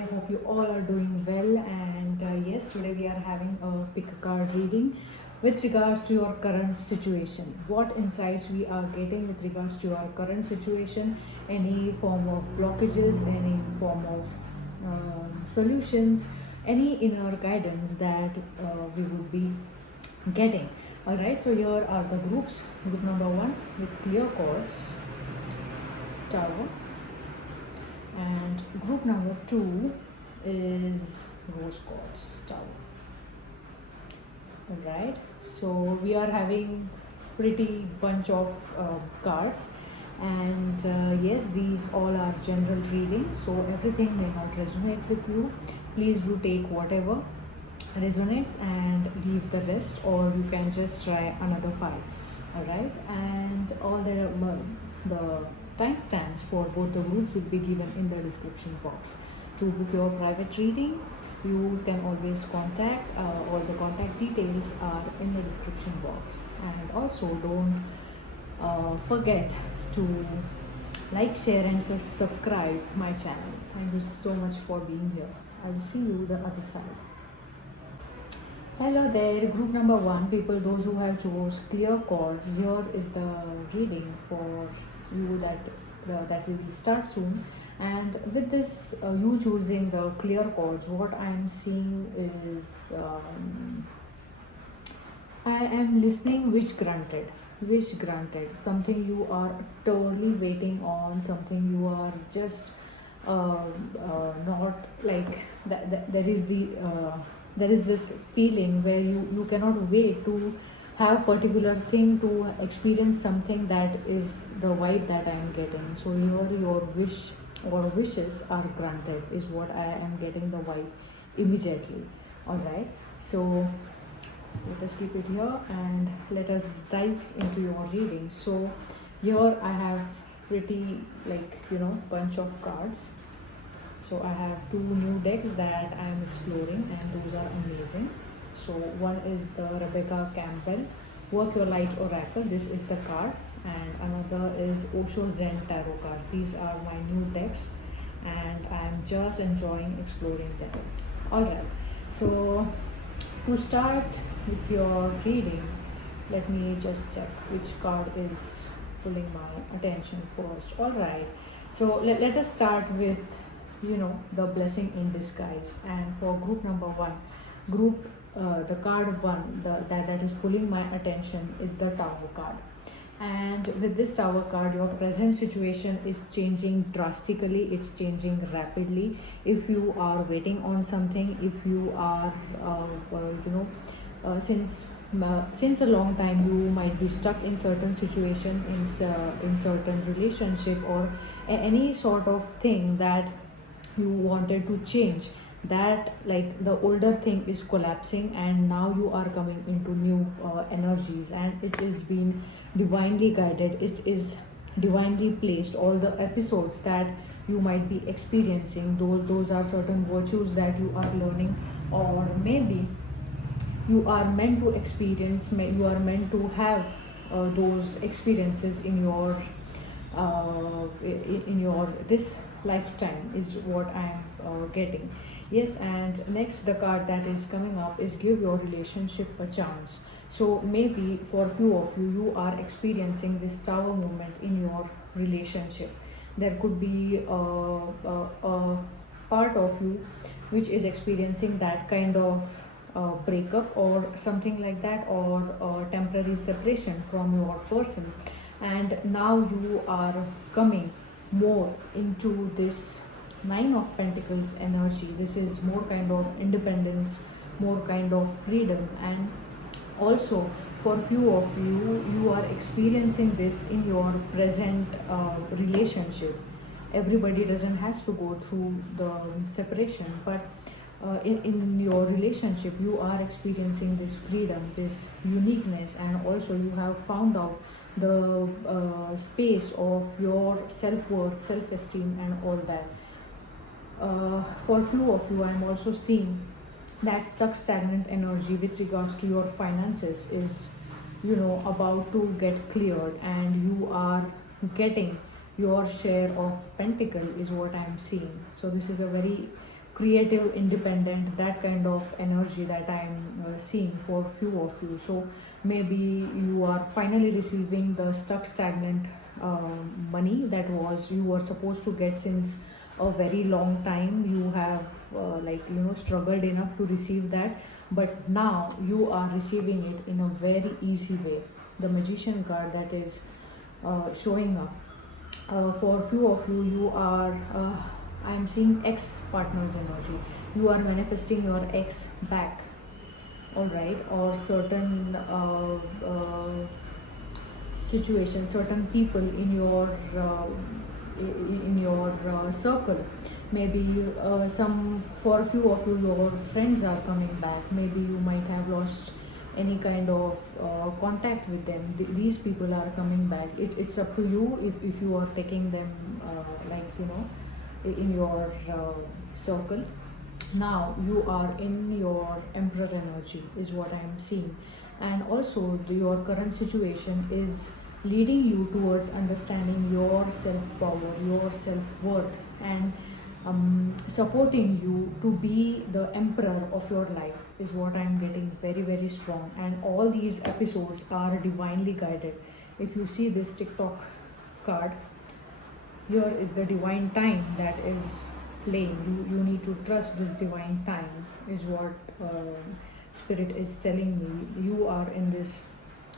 Hope you all are doing well. And yes, today we are having a pick a card reading with regards to your current situation. What insights we are getting with regards to your current situation, any form of blockages, any form of solutions, any inner guidance that we would be getting. All right, so here are the groups. Group number one with clear chords, Tower, and group number two is rose quartz tower. All right, so we are having pretty bunch of cards, and yes, these all are general reading, so everything may not resonate with you. Please do take whatever resonates and leave the rest, or you can just try another pile. All right, and all the timestamps for both the groups will be given in the description box. To book your private reading, you can always contact, all the contact details are in the description box. And also don't forget to like, share and subscribe my channel. Thank you so much for being here. I will see you the other side. Hello there, group number one, people, those who have chose clear chords. Here is the reading for you that will start soon. And with this, you choosing the clear chords, what I am seeing is I am listening wish granted, something you are totally waiting on, something you are just not like that. There is this feeling where you cannot wait to have a particular thing, to experience something. That is the vibe that I am getting. So your wish or wishes are granted is what I am getting the vibe immediately. All right, so let us keep it here and let us dive into your reading. So here I have pretty bunch of cards. So I have two new decks that I am exploring, and those are amazing. So one is the Rebecca Campbell Work Your Light Oracle. This is the card, and another is Osho Zen Tarot card. These are my new decks, and I am just enjoying exploring them. All right. So to start with your reading, let me just check which card is pulling my attention first. All right. So let us start with the blessing in disguise. And for group number one, the card one, that is pulling my attention is the Tower card. And with this Tower card, your present situation is changing drastically, it's changing rapidly. If you are waiting on something, if you are since a long time you might be stuck in certain situation, in certain relationship, or any sort of thing that you wanted to change, that like the older thing is collapsing, and now you are coming into new energies, and it is being divinely guided, it is divinely placed. All the episodes that you might be experiencing, those are certain virtues that you are learning, or maybe you are meant to experience, you are meant to have those experiences in your this lifetime is what I am getting. Yes, and next the card that is coming up is give your relationship a chance. So maybe for few of you, you are experiencing this Tower movement in your relationship. There could be a part of you which is experiencing that kind of breakup or something like that, or temporary separation from your person, and now you are coming more into this Nine of Pentacles energy. This is more kind of independence, more kind of freedom. And also for few of you, you are experiencing this in your present relationship. Everybody doesn't has to go through the separation, but in your relationship you are experiencing this freedom, this uniqueness, and also you have found out the space of your self-worth, self-esteem, and all that. For few of you, I am also seeing that stuck stagnant energy with regards to your finances is about to get cleared, and you are getting your share of pentacle is what I am seeing. So this is a very creative, independent, that kind of energy that I'm seeing for few of you. So maybe you are finally receiving the stuck, stagnant money that was you were supposed to get since a very long time. You have struggled enough to receive that, but now you are receiving it in a very easy way. The magician card that is showing up for few of you, you are I am seeing ex partner's energy. You are manifesting your ex back, all right, or certain situations, certain people in your circle. Maybe some for a few of you, your friends are coming back. Maybe you might have lost any kind of contact with them. These people are coming back. It's up to you if you are taking them in your circle. Now you are in your emperor energy is what I am seeing, and also your current situation is leading you towards understanding your self power, your self worth, and supporting you to be the emperor of your life is what I am getting very, very strong. And all these episodes are divinely guided. If you see this TikTok card, here is the divine time that is playing. You need to trust this divine time is what spirit is telling me. You are in this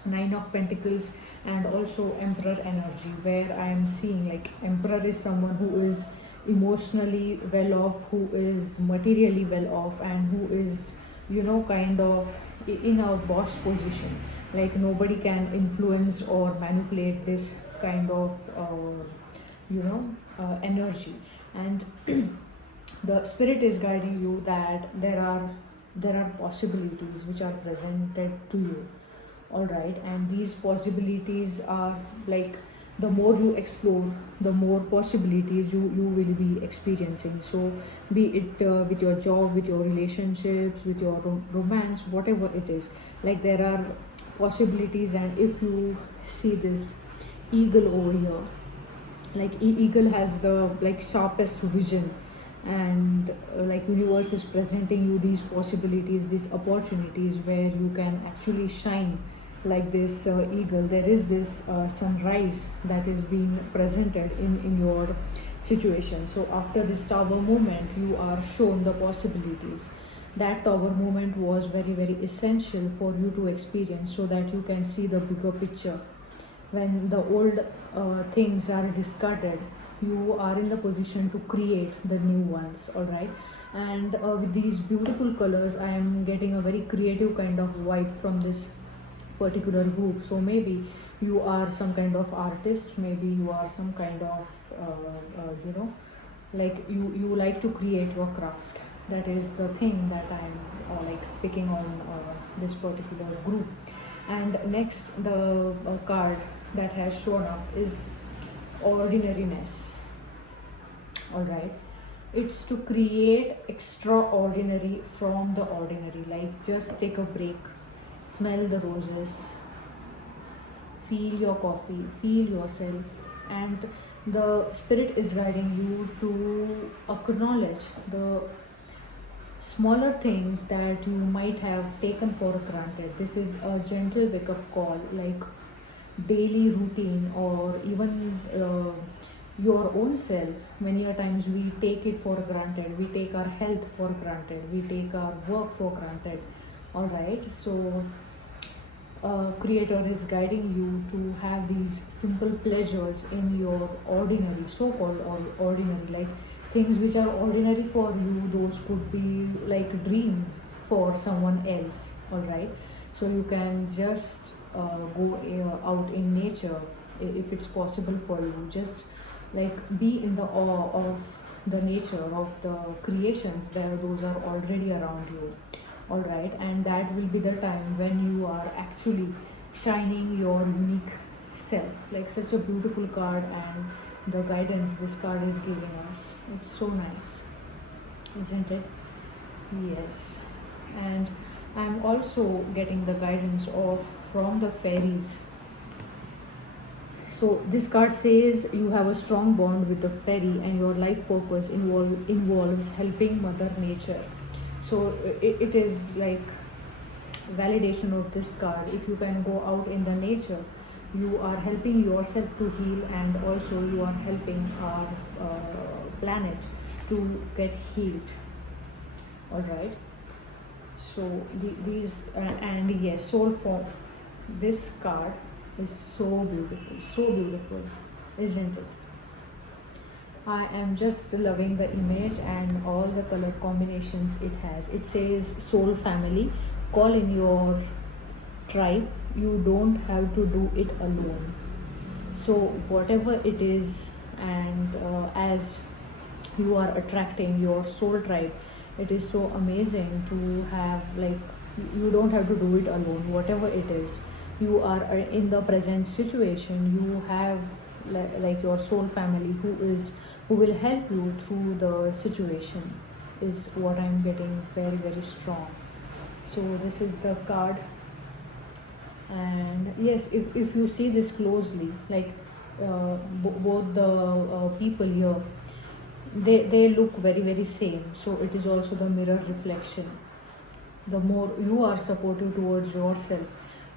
nine of pentacles and also emperor energy, where I am seeing like emperor is someone who is emotionally well off, who is materially well off, and who is kind of in a boss position. Like nobody can influence or manipulate this kind of energy. And the spirit is guiding you that there are possibilities which are presented to you, all right, and these possibilities are like the more you explore, the more possibilities you will be experiencing. So be it with your job, with your relationships, with your romance, whatever it is, like there are possibilities. And if you see this eagle over here, like eagle has the like sharpest vision, and like universe is presenting you these possibilities, these opportunities where you can actually shine like this eagle. There is this sunrise that is being presented in your situation. So after this tower movement, you are shown the possibilities. That tower movement was very, very essential for you to experience so that you can see the bigger picture. When the old things are discarded, you are in the position to create the new ones, all right. And with these beautiful colors, I am getting a very creative kind of vibe from this particular group. So maybe you are some kind of artist, maybe you are some kind of like you like to create your craft. That is the thing that I'm like picking on this particular group. And next, the card that has shown up is ordinariness, all right. It's to create extraordinary from the ordinary. Like just take a break, smell the roses, feel your coffee, feel yourself, and the spirit is guiding you to acknowledge the smaller things that you might have taken for granted. This is a gentle wake up call, like daily routine, or even your own self. Many a times we take it for granted. We take our health for granted. We take our work for granted. All right. So, Creator is guiding you to have these simple pleasures in your ordinary, so-called ordinary, like things which are ordinary for you. Those could be like a dream for someone else. All right. So you can just go out in nature if it's possible for you. Just like be in the awe of the nature of the creations there, those are already around you, all right. And that will be the time when you are actually shining your unique self. Like such a beautiful card, and the guidance this card is giving us, it's so nice, isn't it? Yes. And I'm also getting the guidance of from the fairies, So this card says you have a strong bond with the fairy, and your life purpose involves helping Mother Nature. So it is like validation of this card. If you can go out in the nature, you are helping yourself to heal, and also you are helping our planet to get healed. All right. So these and yes, soul form. This card is so beautiful, isn't it? I am just loving the image and all the color combinations it has. It says soul family, call in your tribe. You don't have to do it alone. So whatever it is, and as you are attracting your soul tribe, it is so amazing to have, like, you don't have to do it alone. Whatever it is, you are in the present situation, you have like your soul family who will help you through the situation, is what I'm getting very, very strong. So this is the card. And yes, if you see this closely, like both the people here, they look very, very same. So it is also the mirror reflection. The more you are supportive towards yourself,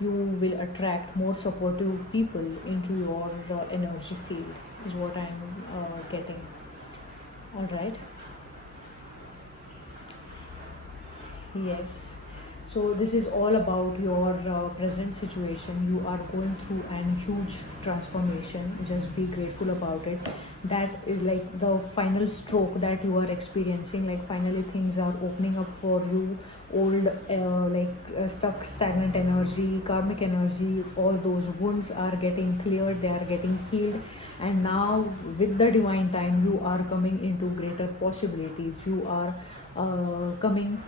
you will attract more supportive people into your energy field, is what I'm getting. All right. Yes. So this is all about your present situation. You are going through a huge transformation. Just be grateful about it. That is like the final stroke that you are experiencing. Like finally things are opening up for you. Old stuck stagnant energy, karmic energy, all those wounds are getting cleared. They are getting healed. And now with the divine time, you are coming into greater possibilities. You are coming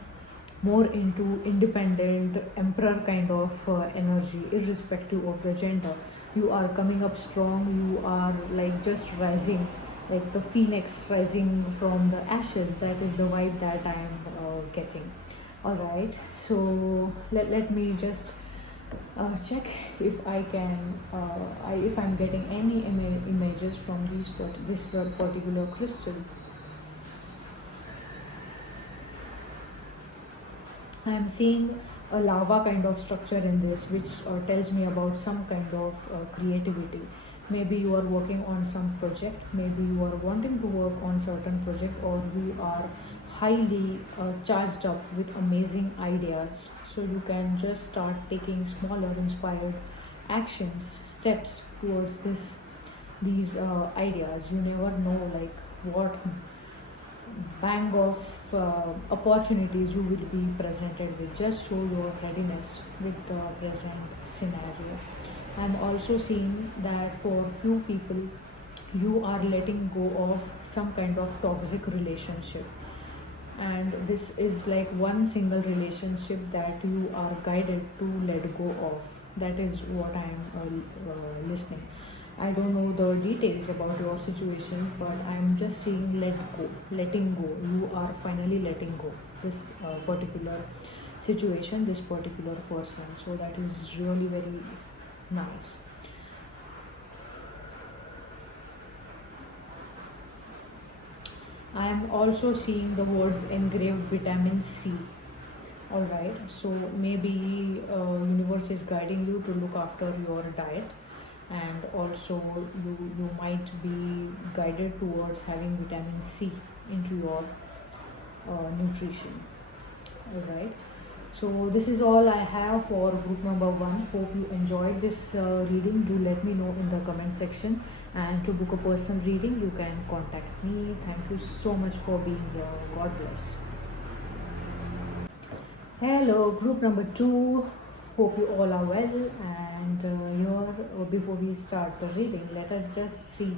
more into independent emperor kind of energy, irrespective of the gender. You are coming up strong. You are like just rising, like the phoenix rising from the ashes. That is the vibe that I am getting. All right. So let me just check if I can if I'm getting any images from this particular crystal. I am seeing a lava kind of structure in this, which tells me about some kind of creativity. Maybe you are working on some project, maybe you are wanting to work on certain project, or you are highly charged up with amazing ideas. So you can just start taking smaller inspired actions, steps towards these ideas. You never know like what bang of opportunities you will be presented with. Just show your readiness with the present scenario. I'm also seeing that for few people, you are letting go of some kind of toxic relationship, and this is like one single relationship that you are guided to let go of. That is what I am listening. I don't know the details about your situation, but I'm just seeing letting go. You are finally letting go this particular situation, this particular person. So that is really very nice. I am also seeing the words engraved vitamin C. All right. So maybe universe is guiding you to look after your diet, and also you might be guided towards having vitamin C into your nutrition. All right. So this is all I have for group number 1. Hope you enjoyed this reading. Do let me know in the comment section, and to book a personal reading you can contact me. Thank you so much for being here. God bless. Hello, group number 2. Hope you all are well. And before we start the reading, let us just see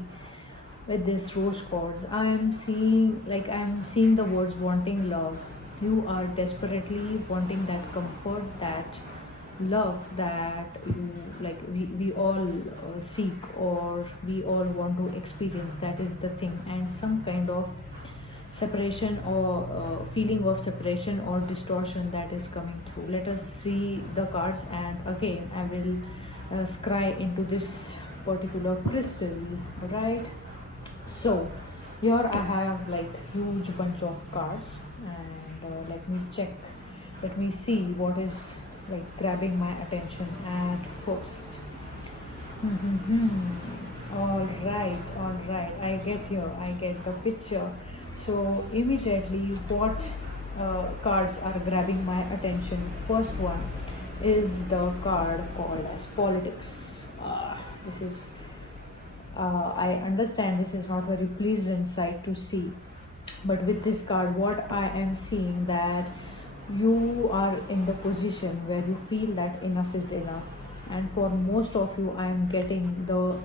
with this rose quartz. I'm seeing the words wanting love. You are desperately wanting that comfort, that love that you we all seek, or we all want to experience. That is the thing. And some kind of separation or feeling of separation or distortion that is coming through. Let us see the cards, and again I will scry into this particular crystal, right? So here I have like huge bunch of cards, and let me check, let me see what is like grabbing my attention at first. All right. I get the picture. So immediately, what cards are grabbing my attention? First one is the card called as politics. This is, I understand this is not very pleasant sight to see, but with this card, what I am seeing that you are in the position where you feel that enough is enough, and for most of you I am getting the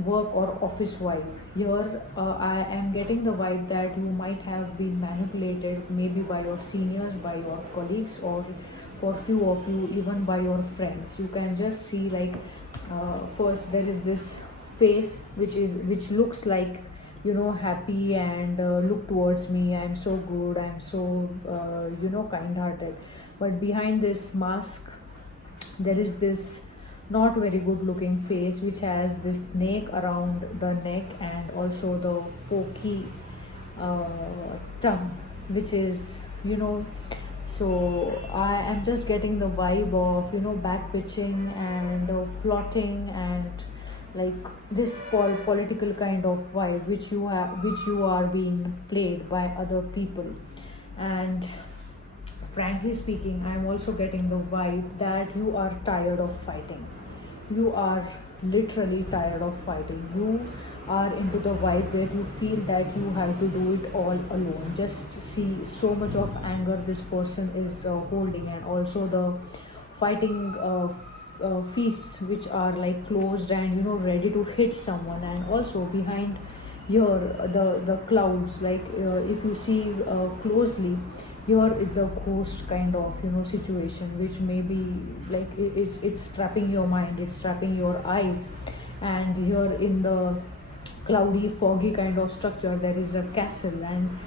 work or office vibe here. I am getting the vibe that you might have been manipulated, maybe by your seniors, by your colleagues, or for few of you even by your friends. You can just see like, first there is this face which looks like, you know, happy, and look towards me, I'm so good, I'm so kind hearted, but behind this mask there is this not very good looking face which has this snake around the neck, and also the forky uh, tongue, which is, you know, so I am just getting the vibe of, you know, back pitching and plotting, and like this political kind of vibe which you are being played by other people. And frankly speaking, I'm also getting the vibe that you are tired of fighting. You are literally tired of fighting. You are into the vibe where you feel that you have to do it all alone. Just see so much of anger this person is holding, and also the fighting feasts which are like closed and, you know, ready to hit someone. And also behind here, the clouds, like if you see closely, here is the ghost kind of, you know, situation which may be like it's trapping your mind, it's trapping your eyes. And here in the cloudy foggy kind of structure there is a castle, and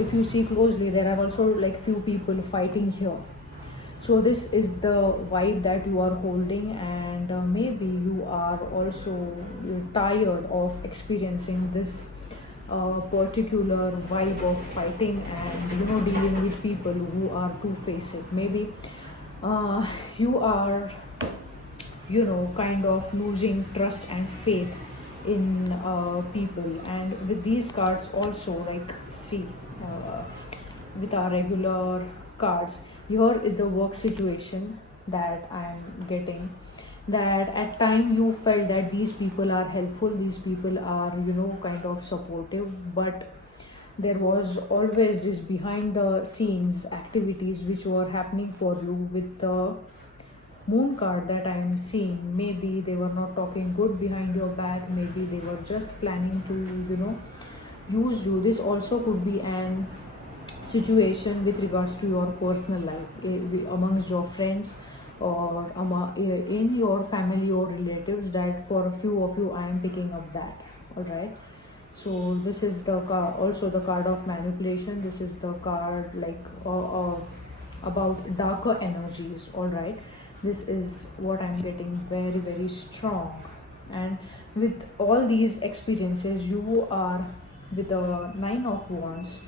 if you see closely there are also like few people fighting here. So this is the vibe that you are holding, and maybe you are also, you're tired of experiencing this particular vibe of fighting, and, you know, dealing with people who are two-faced. Maybe you are, you know, kind of losing trust and faith in people. And with these cards also, like, see, uh, with our regular cards, here is the work situation that I am getting, that at time you felt that these people are helpful, these people are, you know, kind of supportive, but there was always this behind the scenes activities which were happening for you. With the moon card that I am seeing, maybe they were not talking good behind your back, maybe they were just planning to, you know, use you. This also could be an situation with regards to your personal life, amongst your friends, or in your family or relatives, that for a few of you I am picking up that. All right. So this is the card, also the card of manipulation. This is the card like about darker energies. All right. This is what I'm getting, very very strong. And with all these experiences, you are with the Nine of Wands,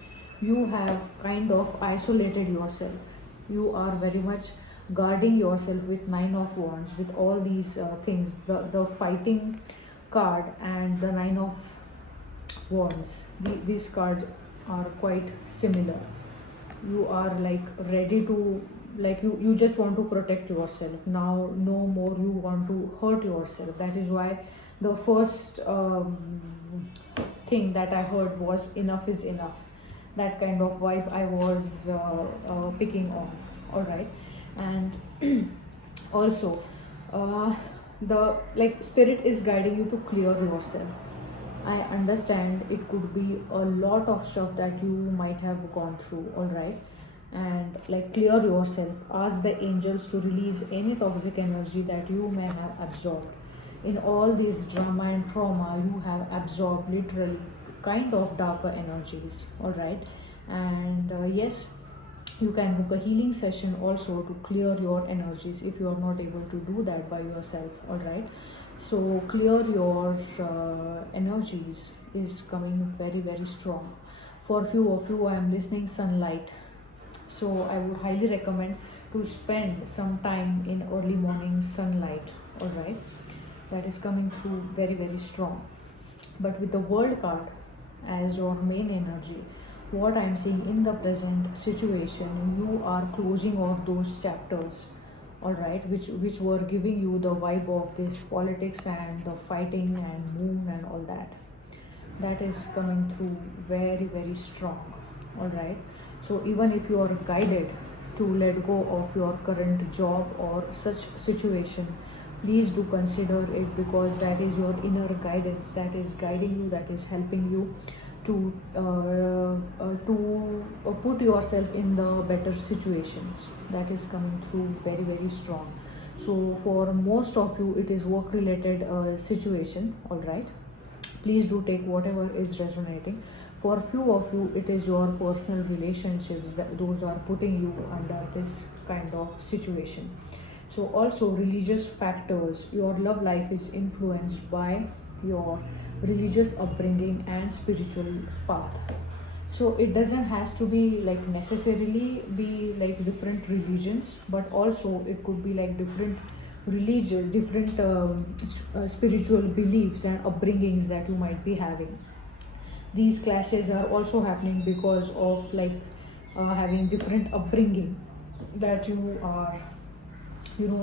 you have kind of isolated yourself. You are very much guarding yourself with Nine of Wands, with all these things, the fighting card and the Nine of Wands. These cards are quite similar. You are like ready to, like, you just want to protect yourself now, no more you want to hurt yourself. That is why the first thing that I heard was enough is enough. That kind of vibe I was picking on. All right. And also the, like, spirit is guiding you to clear yourself. I understand it could be a lot of stuff that you might have gone through. All right. And like, clear yourself, ask the angels to release any toxic energy that you may have absorbed. In all this drama and trauma, you have absorbed literally kind of darker energies. All right. And yes, you can book a healing session also to clear your energies if you are not able to do that by yourself. All right. So clear your energies is coming very very strong. For few of you I am listening sunlight, so I would highly recommend to spend some time in early morning sunlight. All right, that is coming through very very strong. But with the world card as your main energy, what I'm seeing in the present situation, you are closing off those chapters, all right, which were giving you the vibe of this politics and the fighting and moon and all that. That is coming through very very strong. All right, so even if you are guided to let go of your current job or such situation, please do consider it, because that is your inner guidance that is guiding you, that is helping you to put yourself in the better situations. That is coming through very very strong. So for most of you it is work related situation. All right, please do take whatever is resonating. For few of you it is your personal relationships that those are putting you under this kind of situation. So also religious factors, your love life is influenced by your religious upbringing and spiritual path. So it doesn't has to be like necessarily be like different religions, but also it could be like different religion, different spiritual beliefs and upbringings that you might be having. These clashes are also happening because of like having different upbringing that you are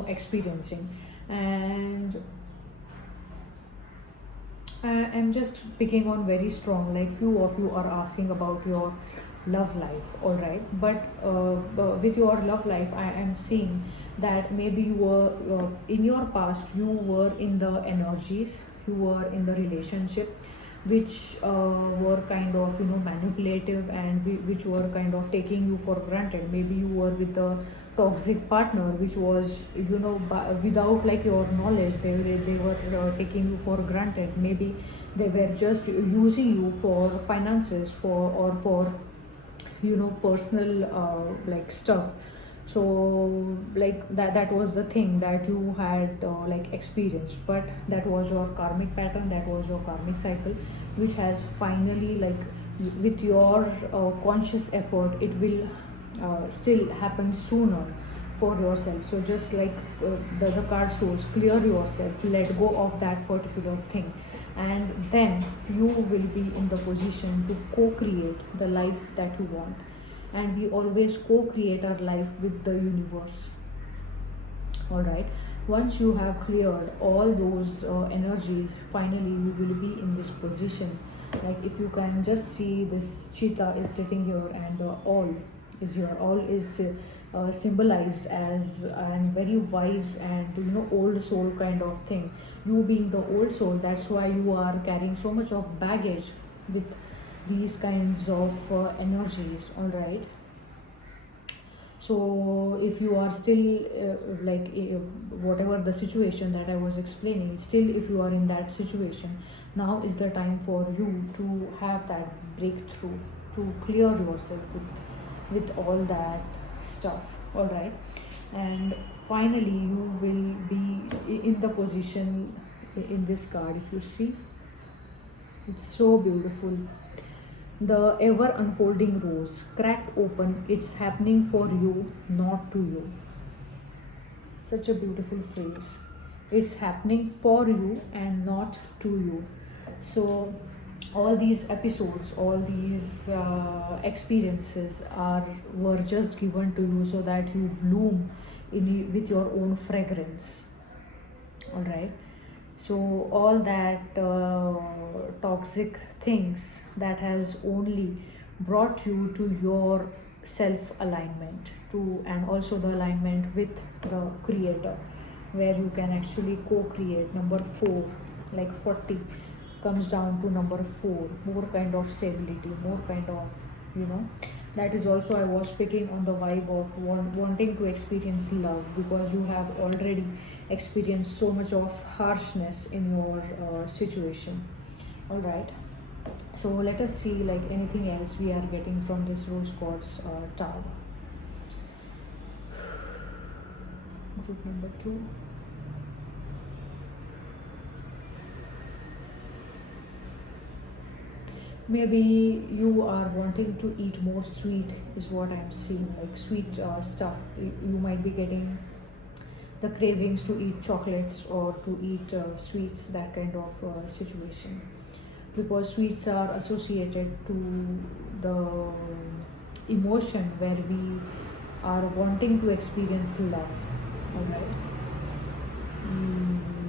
experiencing. And I'm just picking on very strong, like few of you are asking about your love life. All right, but with your love life I am seeing that maybe you were in your past you were in the energies, you were in the relationship which were kind of manipulative, and which were kind of taking you for granted. Maybe you were with the toxic partner which was without like your knowledge, they were taking you for granted. Maybe they were just using you for finances, for or for personal like stuff. So like that was the thing that you had like experienced, but that was your karmic pattern, that was your karmic cycle, which has finally like with your conscious effort it will still happen sooner for yourself. So just like the card shows, clear yourself, let go of that particular thing, and then you will be in the position to co-create the life that you want. And we always co-create our life with the universe. All right, once you have cleared all those energies, finally you will be in this position. Like if you can just see, this cheetah is sitting here and the all is here. All is symbolized as a very wise and old soul kind of thing. You being the old soul, that's why you are carrying so much of baggage with these kinds of energies. All right, so if you are still whatever the situation that I was explaining, still if you are in that situation, now is the time for you to have that breakthrough, to clear yourself with all that stuff. All right, and finally you will be in the position in this card. If you see, it's so beautiful. The ever unfolding rose, cracked open, it's happening for you, not to you. Such a beautiful phrase. It's happening for you and not to you. So, all these episodes, all these experiences were just given to you so that you bloom with your own fragrance. All right, so all that toxic things that has only brought you to your self alignment to, and also the alignment with the creator, where you can actually co-create. Number 4, like 40 comes down to number 4, more kind of stability, more kind of that is also, I was speaking on the vibe of wanting to experience love, because you have already experienced so much of harshness in your situation. All right, so let us see like anything else we are getting from this rose quartz tower. Group number 2. Maybe you are wanting to eat more sweet, is what I'm seeing, like sweet stuff. You might be getting the cravings to eat chocolates or to eat sweets, that kind of situation, because sweets are associated to the emotion where we are wanting to experience love. All right.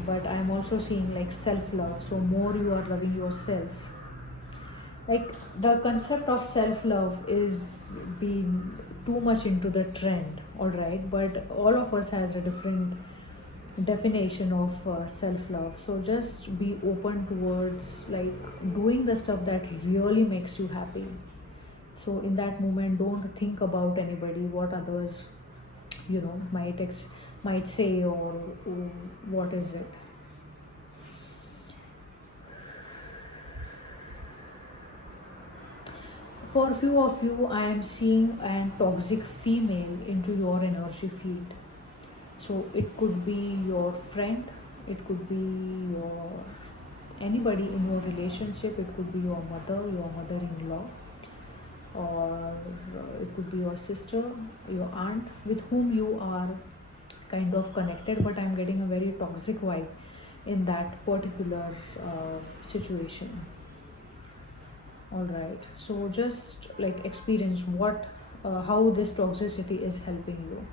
But I'm also seeing like self love, so more you are loving yourself, like the concept of self love is being too much into the trend. All right, but all of us has a different definition of self love. So just be open towards like doing the stuff that really makes you happy. So in that moment, don't think about anybody, what others might say, or what is it. For a few of you, I am seeing a toxic female into your energy field. So it could be your friend, it could be your anybody in your relationship, it could be your mother, your mother-in-law, or it could be your sister, your aunt, with whom you are kind of connected, but I'm getting a very toxic vibe in that particular situation. All right, so just like experience what how this toxicity is helping you.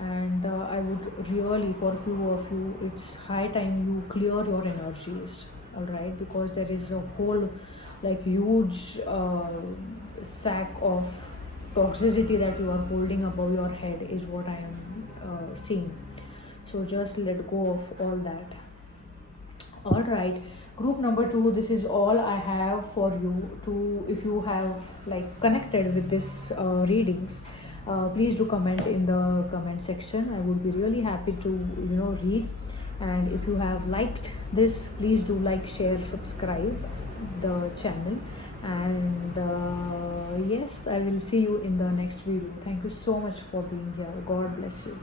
And I would really, for a few of you, it's high time you clear your energies. All right, because there is a whole like huge sack of toxicity that you are holding above your head, is what I am seeing. So just let go of all that. All right, group number 2, this is all I have for you. To if you have like connected with this readings, please do comment in the comment section. I would be really happy to read. And if you have liked this, please do like, share, subscribe the channel. And yes, I will see you in the next video. Thank you so much for being here. God bless you.